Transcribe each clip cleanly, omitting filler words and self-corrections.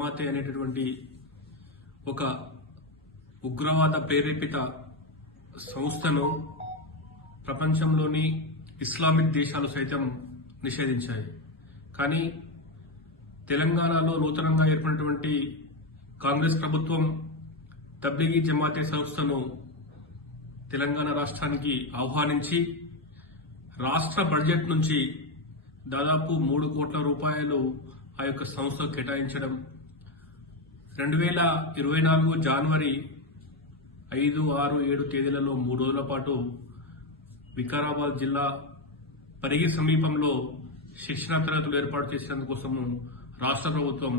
జమాతే అనేటటువంటి ఒక ఉగ్రవాద ప్రేరేపిత సంస్థను ప్రపంచంలోని ఇస్లామిక్ దేశాలు సైతం నిషేధించాయి. కానీ తెలంగాణలో నూతనంగా ఏర్పడినటువంటి కాంగ్రెస్ ప్రభుత్వం తబ్లిగీ జమాతే సంస్థను తెలంగాణ రాష్ట్రానికి ఆహ్వానించి రాష్ట్ర బడ్జెట్ నుంచి దాదాపు 3 కోట్ల రూపాయలు ఆ యొక్క సంస్థ కేటాయించడం, 2024 జనవరి 5, 6, 7 తేదీలలో 3 రోజుల పాటు వికారాబాద్ జిల్లా పరిగి సమీపంలో శిక్షణ తరగతులు ఏర్పాటు చేసేందుకోసము రాష్ట్ర ప్రభుత్వం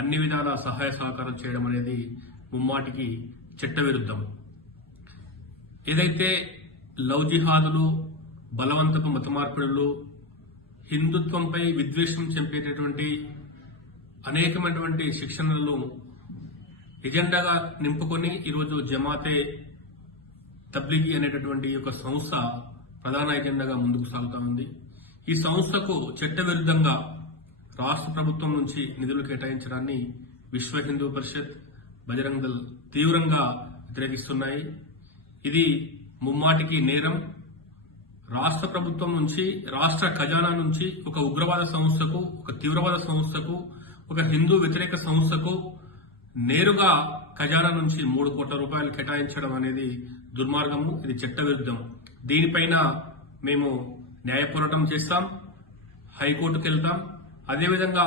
అన్ని విధాల సహాయ సహకారం చేయడం అనేది ముమ్మాటికి చట్టవిరుద్ధం. ఏదైతే లవ్ జిహాదులు, బలవంతపు మత మార్పిడులు, హిందుత్వంపై విద్వేషం చంపేటటువంటి అనేకమైనటువంటి శిక్షణలను ఎజెండాగా నింపుకొని ఈరోజు జమాతే తబ్లిగీ అనేటటువంటి ఒక సంస్థ ప్రధాన ఎజెండాగా ముందుకు సాగుతా ఉంది. ఈ సంస్థకు చట్టవిరుద్ధంగా రాష్ట్ర ప్రభుత్వం నుంచి నిధులు కేటాయించడాన్ని విశ్వ హిందూ పరిషత్, బజరంగ్ దళ్ తీవ్రంగా వ్యతిరేకిస్తున్నాయి. ఇది ముమ్మాటికి నేరం. రాష్ట్ర ప్రభుత్వం నుంచి, రాష్ట్ర ఖజానా నుంచి ఒక ఉగ్రవాద సంస్థకు, ఒక తీవ్రవాద సంస్థకు, ఒక హిందూ వ్యతిరేక సంస్థకు నేరుగా ఖజానా నుంచి 3 కోట్ల రూపాయలు కేటాయించడం అనేది దుర్మార్గము. ఇది చట్టవిరుద్ధం. దీనిపైన మేము న్యాయ పోరాటం చేస్తాం, హైకోర్టుకు వెళ్తాం. అదేవిధంగా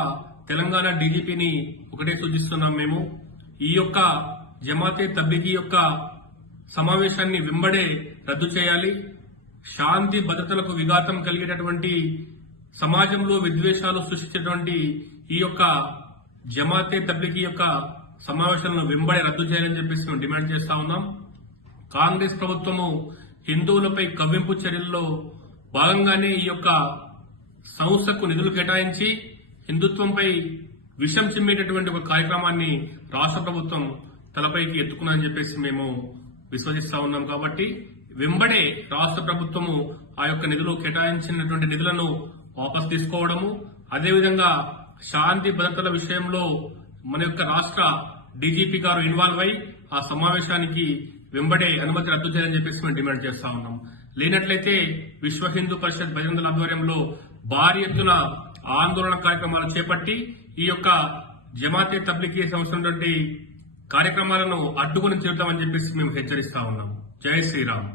తెలంగాణ డీజీపీని ఒకటే సూచిస్తున్నాం. మేము ఈ యొక్క జమాతే తబ్లిగీ యొక్క సమావేశాన్ని వెంబడే రద్దు చేయాలి. శాంతి భద్రతలకు విఘాతం కలిగేటటువంటి, సమాజంలో విద్వేషాలు సృష్టించేటువంటి ఈ యొక్క జమాతే తబ్లిగీ యొక్క సమావేశాలను వెంబడే రద్దు చేయాలని చెప్పేసి మేము డిమాండ్ చేస్తా ఉన్నాం. కాంగ్రెస్ ప్రభుత్వము హిందువులపై కవ్వింపు చర్యల్లో భాగంగానే ఈ యొక్క సంస్థకు నిధులు కేటాయించి హిందుత్వంపై విషం చిమ్మేటటువంటి ఒక కార్యక్రమాన్ని రాష్ట్ర ప్రభుత్వం తలపైకి ఎత్తుకున్నారని చెప్పేసి మేము విశ్వసిస్తా ఉన్నాం. కాబట్టి వెంబడే రాష్ట్ర ప్రభుత్వము ఆ యొక్క నిధులు కేటాయించినటువంటి నిధులను వాపసు తీసుకోవడము, అదేవిధంగా శాంతి భద్రతల విషయంలో మన యొక్క రాష్ట్ర డీజీపీ గారు ఇన్వాల్వ్ అయి ఆ సమావేశానికి వెంబడే అనుమతి రద్దు చేయాలని చెప్పేసి మేము డిమాండ్ చేస్తా ఉన్నాం. లేనట్లయితే విశ్వ హిందూ పరిషత్ బజరంగ్ దళ్ ఆధ్వర్యంలో భారీ ఎత్తున ఆందోళన కార్యక్రమాలు చేపట్టి ఈ యొక్క జమాతే తబ్లిగీ సంస్థ కార్యక్రమాలను అడ్డుకుని తీరుతామని చెప్పేసి మేము హెచ్చరిస్తా ఉన్నాం. జై శ్రీరామ్.